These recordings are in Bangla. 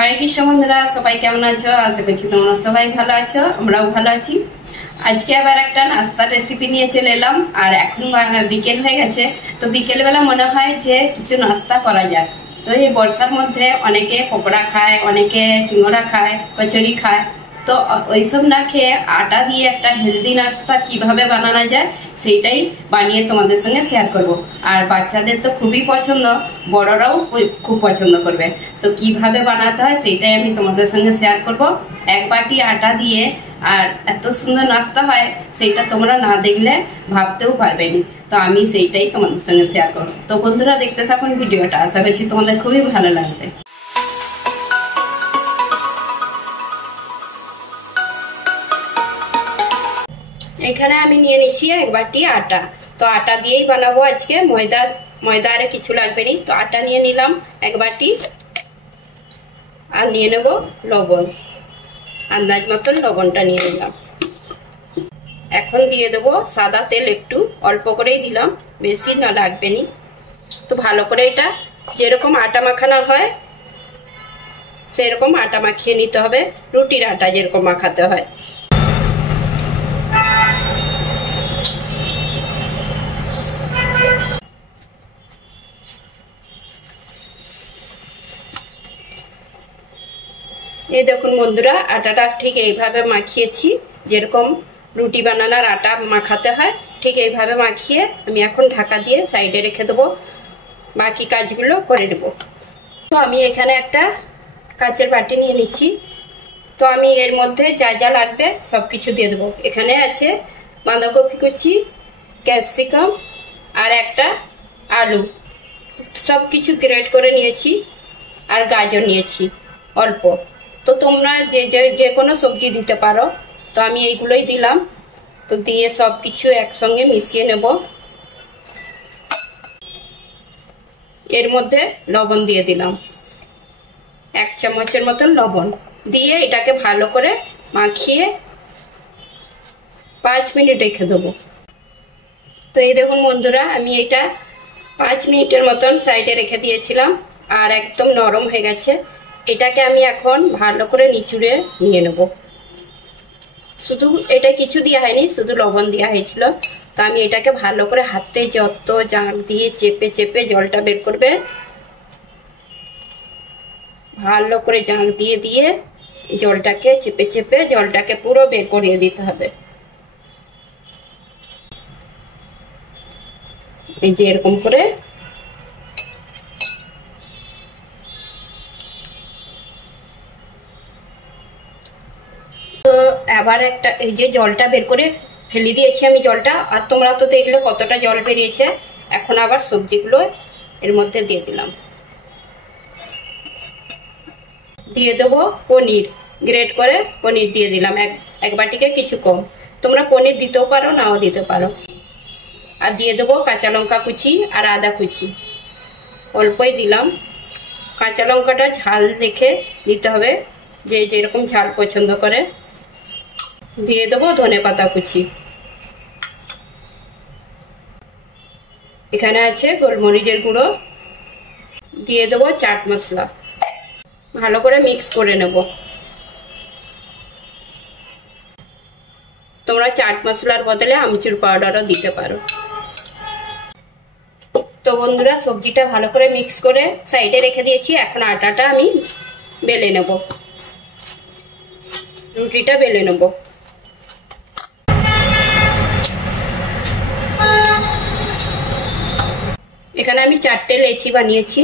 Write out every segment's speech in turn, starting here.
হরে কৃষ্ণ বন্ধুরা, সবাই কেমন আছো? আশা করছি তোমরা সবাই ভালো আছো, আমরাও ভালো আছি। আজকে আবার একটা নাস্তার রেসিপি নিয়ে চলে এলাম। আর এখন বিকেল হয়ে গেছে, তো বিকেলবেলা মনে হয় যে কিছু নাস্তা করা যাক। তো এই বর্ষার মধ্যে অনেকে পকোড়া খায়, অনেকে সিঙ্গারা খায়, কচুরি খায়। তো ওইসব না খেয়ে আটা দিয়ে একটা হেলদি নাস্তা কিভাবে বানানো যায় সেইটাই বানিয়ে তোমাদের সঙ্গে শেয়ার করব। আর বাচ্চাদের তো খুবই পছন্দ, বড়রাও খুব পছন্দ করবে। তো কিভাবে বানাতে হয় সেইটাই আমি তোমাদের সঙ্গে শেয়ার করব। এক বাটি আটা দিয়ে আর এত সুন্দর নাস্তা হয়, সেইটা তোমরা না দেখলে ভাবতেও পারবে না। তো আমি সেইটাই তোমাদের সঙ্গে শেয়ার করবো। তো বন্ধুরা, দেখতে থাকুন ভিডিওটা, আশা করছি তোমাদের খুবই ভালো লাগবে। এখানে আমি নিয়ে নিচ্ছি এক বাটি আটা। তো আটা দিয়েই বানাবো আজকে, ময়দা আর কিছু লাগবে না। তো আটা নিয়ে নিলাম এক বাটি, আর নিয়ে নেব লবণ, আন্দাজ মতন লবণটা নিয়ে নিলাম। এখন দিয়ে দেবো সাদা তেল, একটু অল্প করেই দিলাম, বেশি না লাগবে নি। তো ভালো করে এটা যেরকম আটা মাখানো হয় সেরকম আটা মাখিয়ে নিতে হবে, রুটির আটা যেরকম মাখাতে হয়। এই দেখুন বন্ধুরা, আটাটা ঠিক এইভাবে মাখিয়েছি, যেরকম রুটি বানানোর আটা মাখাতে হয় ঠিক এইভাবে মাখিয়ে আমি এখন ঢাকা দিয়ে সাইডে রেখে দেবো, বাকি কাজগুলো করে দেবো। তো আমি এখানে একটা কাচের বাটি নিয়ে নিচ্ছি। তো আমি এর মধ্যে যা যা লাগবে সব কিছু দিয়ে দেবো। এখানে আছে বাঁধাকপি কুচি, ক্যাপসিকাম আর একটা আলু, সব কিছু গ্রেট করে নিয়েছি, আর গাজর নিয়েছি অল্প। তো তোমরা যে কোনো সবজি দিতে পারো, তো আমি এইগুলোই দিলাম। তো দিয়ে সব কিছু একসঙ্গে মিশিয়ে নেব। এর মধ্যে লবণ দিয়ে দিলাম, 1 চামচের মতন লবণ দিয়ে এটাকে ভালো করে মাখিয়ে 5 মিনিট রেখে দেবো। তো এই দেখুন বন্ধুরা, আমি এটা 5 মিনিটের মতন সাইডে রেখে দিয়েছিলাম, আর একদম নরম হয়ে গেছে। এটাকে আমি এখন ভালো করে নিচুড়ে নিয়ে নেব। শুধু এটা কিছু দেওয়া হয়নি, শুধু লবণ দেওয়া হয়েছিল। তো আমি এটাকে ভালো করে হাতে যত জাঁক দিয়ে চেপে চেপে জলটা বের করবে, ভালো করে জাঁক দিয়ে দিয়ে জলটাকে চেপে চেপে জলটাকে পুরো বের করিয়ে দিতে হবে। এই যে এরকম করে। তো আবার একটা, এই যে জলটা বের করে ফেলে দিয়েছি আমি জলটা, আর তোমরা তো দেখলে কতটা জল বেরিয়েছে। এখন আবার সবজিগুলো এর মধ্যে দিয়ে দিলাম। দিয়ে দেবো পনির, গ্রেট করে পনির দিয়ে দিলাম, এক বাটিকে কিছু কম। তোমরা পনির দিতেও পারো, নাও দিতে পারো। আর দিয়ে দেবো কাঁচা লঙ্কা কুচি আর আদা কুচি, অল্পই দিলাম। কাঁচা লঙ্কাটা ঝাল দেখে দিতে হবে, যে যেরকম ঝাল পছন্দ করে। দিয়ে দেবো ধনেপাতা কুচি। এখানে আছে গোলমরিচের গুঁড়ো, দিয়ে দেবো চাট মশলা। ভালো করে মিক্স করে নেব। তোমরা চাট মশলার বদলে আমচুর পাউডারও দিতে পারো। তো বন্ধুরা, সবজিটা ভালো করে মিক্স করে সাইডে রেখে দিয়েছি। এখন আটাটা আমি বেলে নেব, রুটিটা বেলে নেব। এখানে আমি 4টে লেচি বানিয়েছি।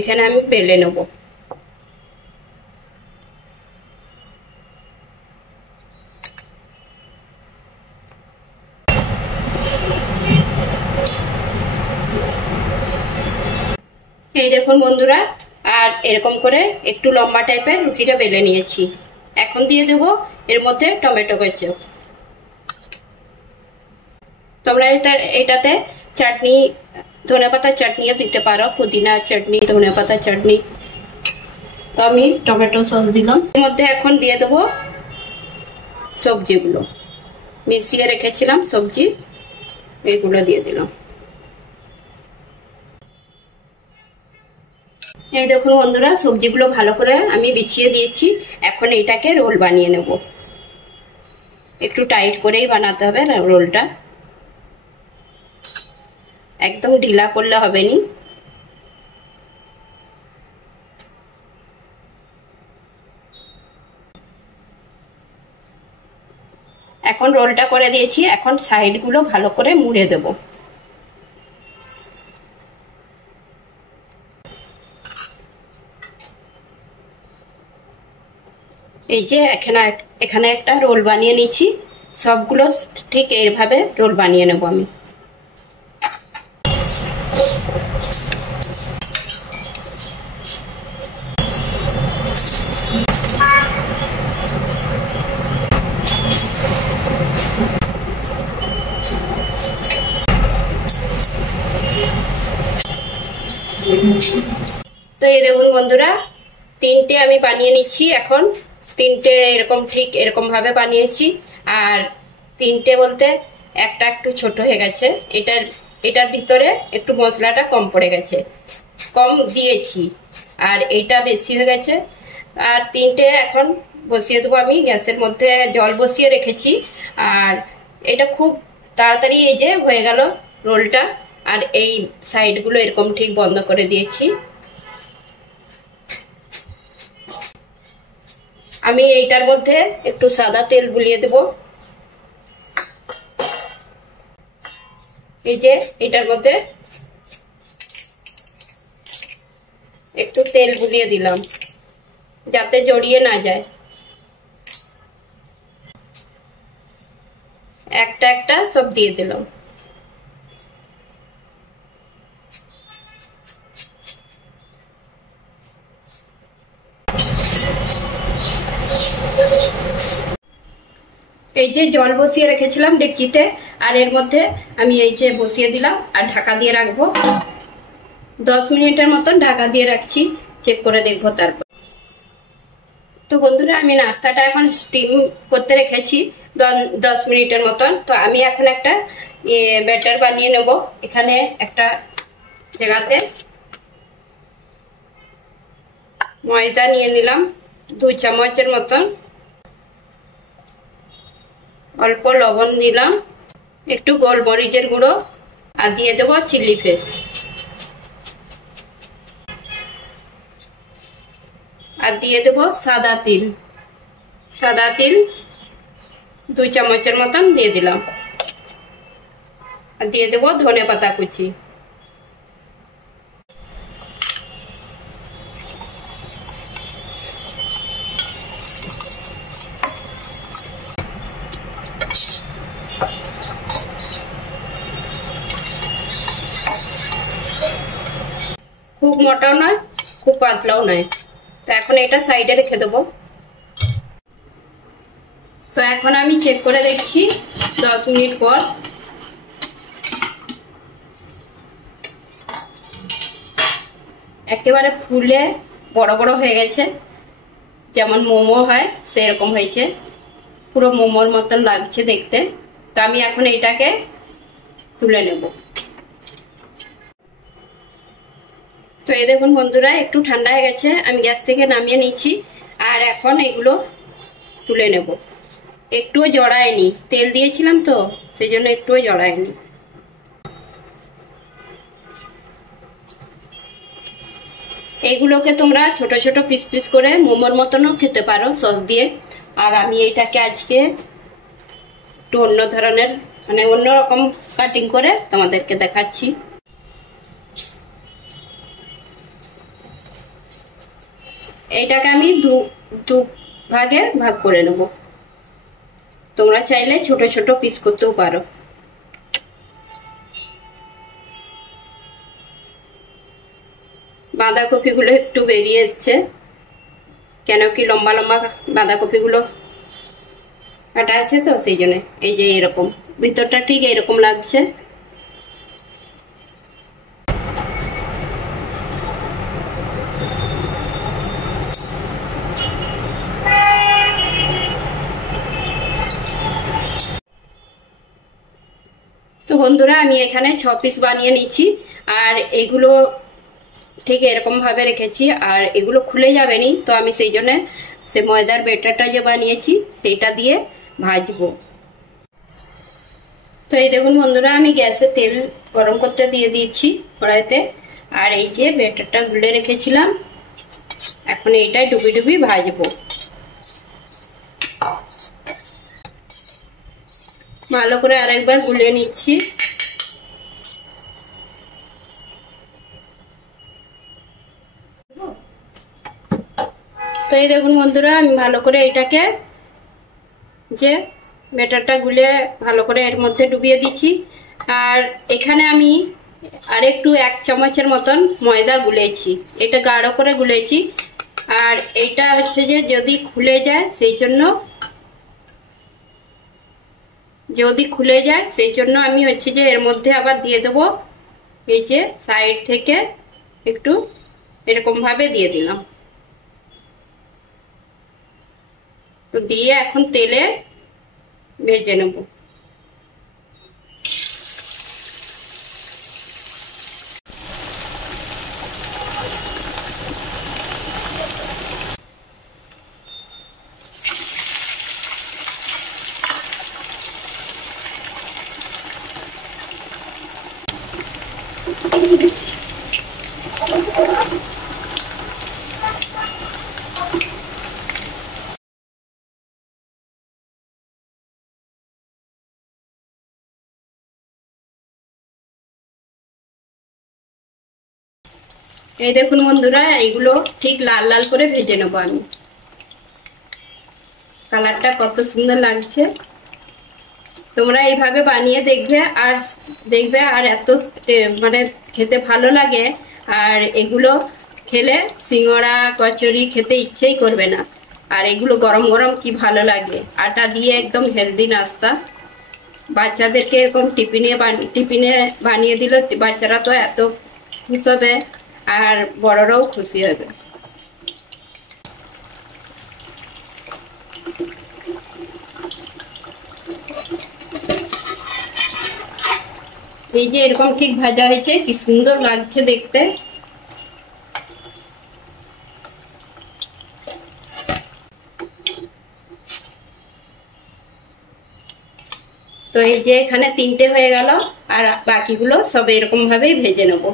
এখানে আমি বেলে নেব। এই দেখুন বন্ধুরা, আর এরকম করে একটু লম্বা টাইপের রুটিটা বেলে নিয়েছি। এখন দিয়ে দেবো এর মধ্যে টমেটো কেচাপ। তোমরা এটাতে চাটনি, ধনেপাতার চাটনিও দিতে পারো, পুদিনা চাটনি, ধনেপাতার চাটনি। তো আমি টমেটো সস দিলাম। এর মধ্যে এখন দিয়ে দেবো সবজিগুলো, মিশিয়ে রেখেছিলাম সবজি, এইগুলো দিয়ে দিলাম। এই দেখুন বন্ধুরা, সবজিগুলো ভালো করে আমি বিছিয়ে দিয়েছি। এখন এইটাকে রোল বানিয়ে নেব। একটু টাইট করেই বানাতে হবে রোলটা, একদম ঢিলা করলে হবে না। এখন রোলটা করে দিয়েছি, এখন সাইডগুলো ভালো করে মুড়ে দেব। এই যে এখানে একটা রোল বানিয়ে নিয়েছি, সবগুলো ঠিক এইভাবে রোল বানিয়ে নেব আমি। তো এই দেখুন বন্ধুরা, তিনটে আমি বানিয়ে নিচ্ছি। এখন তিনটে এরকম ঠিক এরকম ভাবে বানিয়েছি। আর তিনটে বলতে একটা একটু ছোট হয়ে গেছে, এটার ভিতরে একটু মশলাটা কম পড়ে গেছে, কম দিয়েছি, আর এইটা বেশি হয়ে গেছে। আর তিনটে এখন বসিয়ে দেবো আমি গ্যাসের মধ্যে। জল বসিয়ে রেখেছি। আর এটা খুব তাড়াতাড়ি এই যে হয়ে গেল রোলটা। আর এই সাইডগুলো এরকম ঠিক বন্ধ করে দিয়েছি। আমি এইটার মধ্যে একটু সাদা তেল বুলিয়ে দেব। এই যে এটার মধ্যে একটু তেল বুলিয়ে দিলাম যাতে জড়িয়ে না যায়। একটা একটা সব দিয়ে দিলাম। এই যে জল বসিয়ে রেখেছিলাম ডেকচিতে, আর এর মধ্যে আমি এই যে বসিয়ে দিলাম আর ঢাকা দিয়ে রাখবো। 10 মিনিটের মতন ঢাকা দিয়ে রাখছি, চেক করে দেখবো তারপর। তো বন্ধুরা, আমি নাস্তাটা এখন স্টিম করতে রেখেছি 10 মিনিটের মতন। তো আমি এখন একটা ব্যাটার বানিয়ে নেব। এখানে একটা জায়গাতে ময়দা নিয়ে নিলাম 2 চামচের মতন, অল্প লবণ দিলাম, একটু গোলমরিচের গুঁড়ো, আর দিয়ে দেবো চিলি ফ্লেক্স, আর দিয়ে দেবো সাদা তিল 2 চামচের মতন দিয়ে দিলাম, আর দিয়ে দেবো ধনে পাতা কুচি। খুব মোটাও নয়, খুব পাতলাও নয়। তো এখন এটা সাইডে রেখে দেবো। তো এখন আমি চেক করে দেখছি 10 মিনিট পর। একেবারে ফুলে বড় বড় হয়ে গেছে, যেমন মোমো হয় সেরকম হয়েছে, পুরো মোমোর মতন লাগছে দেখতে। তো আমি এখন এটাকে তুলে নেব। তো এই দেখুন বন্ধুরা, একটু ঠান্ডা হয়ে গেছে, আমি গ্যাস থেকে নামিয়ে নিচ্ছি। আর এখন এগুলো তুলে নেব। একটুও জড়ায়নি, তেল দিয়েছিলাম তো সেই জন্য একটুও জড়ায়নি। এইগুলোকে তোমরা ছোট ছোট পিস পিস করে মোমোর মতনও খেতে পারো সস দিয়ে। আর আমি এটাকে আজকে একটু অন্য ধরনের, মানে অন্যরকম কাটিং করে তোমাদেরকে দেখাচ্ছি। এইটাকে আমি দু ভাগে ভাগ করে নেব। তোমরা চাইলে ছোট ছোট পিস করতেও পারো। বাঁধাকপিগুলো একটু বেরিয়ে এসছে, কেন কি লম্বা লম্বা বাঁধাকপিগুলো কাটা আছে তো সেই জন্য। এই যে এরকম ভিতরটা ঠিক এরকম লাগছে। তো তো বন্ধুরা আমি এখানে 6 পিস বানিয়ে নিচ্ছি, আর এগুলো ঠিক এরকম ভাবে রেখেছি, আর এগুলো খুলে যাবে নি। তো আমি সেই জন্য সে ময়দার ব্যাটারটা যে বানিয়েছি সেটা দিয়ে ভাজবো। তো এই দেখুন বন্ধুরা আমি গ্যাসে তেল গরম করতে দিয়ে দিয়েছি কড়াইতে, আর এই যে ব্যাটারটা গুলে রেখেছিলাম এখন এইটাই ডুবি ডুবি ভাজবো। ভালো করে আরেকবার গুলে নিচ্ছি। তো এই দেখুন বন্ধুরা আমি ভালো করে এটাকে যে ব্যাটারটা গুলে ভালো করে এর মধ্যে ডুবিয়ে দিচ্ছি, আর এখানে আমি আরেকটু 1 চামচের মতন ময়দা গুলেছি, এটা গাঢ় করে গুলেছি। আর এইটা হচ্ছে যে যদি খুলে যায় সেই জন্য আমি হচ্ছে যে এর মধ্যে আবার দিয়ে দেবো এই যে সাইড থেকে একটু এরকম ভাবে দিয়ে দিলাম। তো দিয়ে এখন তেলে ভেজে নেব। এই দেখুন বন্ধুরা এইগুলো ঠিক লাল লাল করে ভেজে নেবো আমি। কালারটা কত সুন্দর লাগছে, তোমরা এইভাবে বানিয়ে দেখবে আর এত মানে খেতে ভালো লাগে। আর এগুলো খেলে সিঙ্গাড়া কচুরি খেতে ইচ্ছেই করবে না। আর এগুলো গরম গরম কি ভালো লাগে, আটা দিয়ে একদম হেলদি নাস্তা। বাচ্চাদেরকে এরকম টিফিনে বানিয়ে দিল বাচ্চারা তো এত খুশি হবে, আর বড়রাও খুশি হবে। এই যে এরকম ঠিক ভাজা হয়েছে, কি সুন্দর লাগছে দেখতে। তো এই যে এখানে 3টে হয়ে গেল, আর বাকিগুলো সব এরকম ভাবেই ভেজে নেব।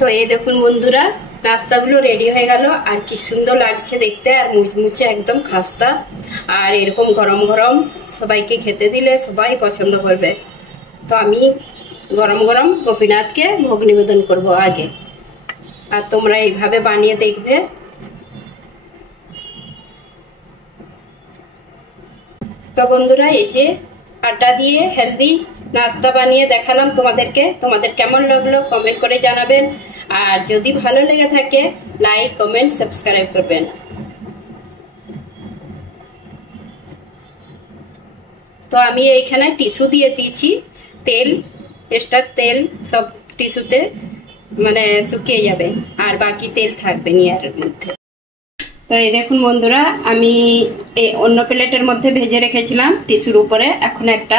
তো এই দেখুন বন্ধুরা নাস্তাগুলো রেডি হয়ে গেল, আর কি সুন্দর লাগছে দেখতে, আর মুচমুচে একদম খাস্তা। আর এরকম গরম গরম সবাইকে খেতে দিলে সবাই পছন্দ করবে। তো আমি গরম গরম গোপীনাথকে ভোগ নিবেদন করব আগে, আর তোমরা এইভাবে বানিয়ে দেখবে। তো বন্ধুরা এই যে আটা দিয়ে হেলদি নাস্তা বানিয়ে দেখালাম তোমাদেরকে, তোমাদের কেমন লাগলো কমেন্ট করে জানাবেন। আর যদি ভালো লেগে থাকে লাইক কমেন্ট সাবস্ক্রাইব করবেন। তো আমি এইখানে টিস্যু দিয়ে দিয়েছি, তেল এক্সট্রা তেল সব টিস্যুতে মানে শুকিয়ে যাবে, আর বাকি তেল থাকবে নিয়ারের মধ্যে। তো এই দেখুন বন্ধুরা আমি অন্য প্লেটের মধ্যে ভেজে রেখেছিলাম টিস্যুর উপরে, এখন একটা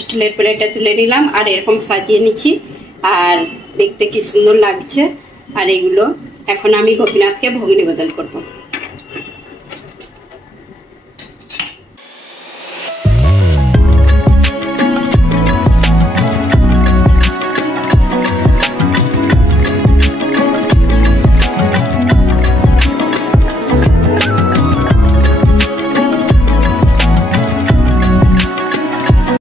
স্টিলের প্লেটে তুলে নিলাম, আর এরকম সাজিয়ে নিচ্ছি, আর দেখতে কি সুন্দর লাগছে। আর এগুলো এখন আমি গোপীনাথকে ভোগ নিবেদন করবো।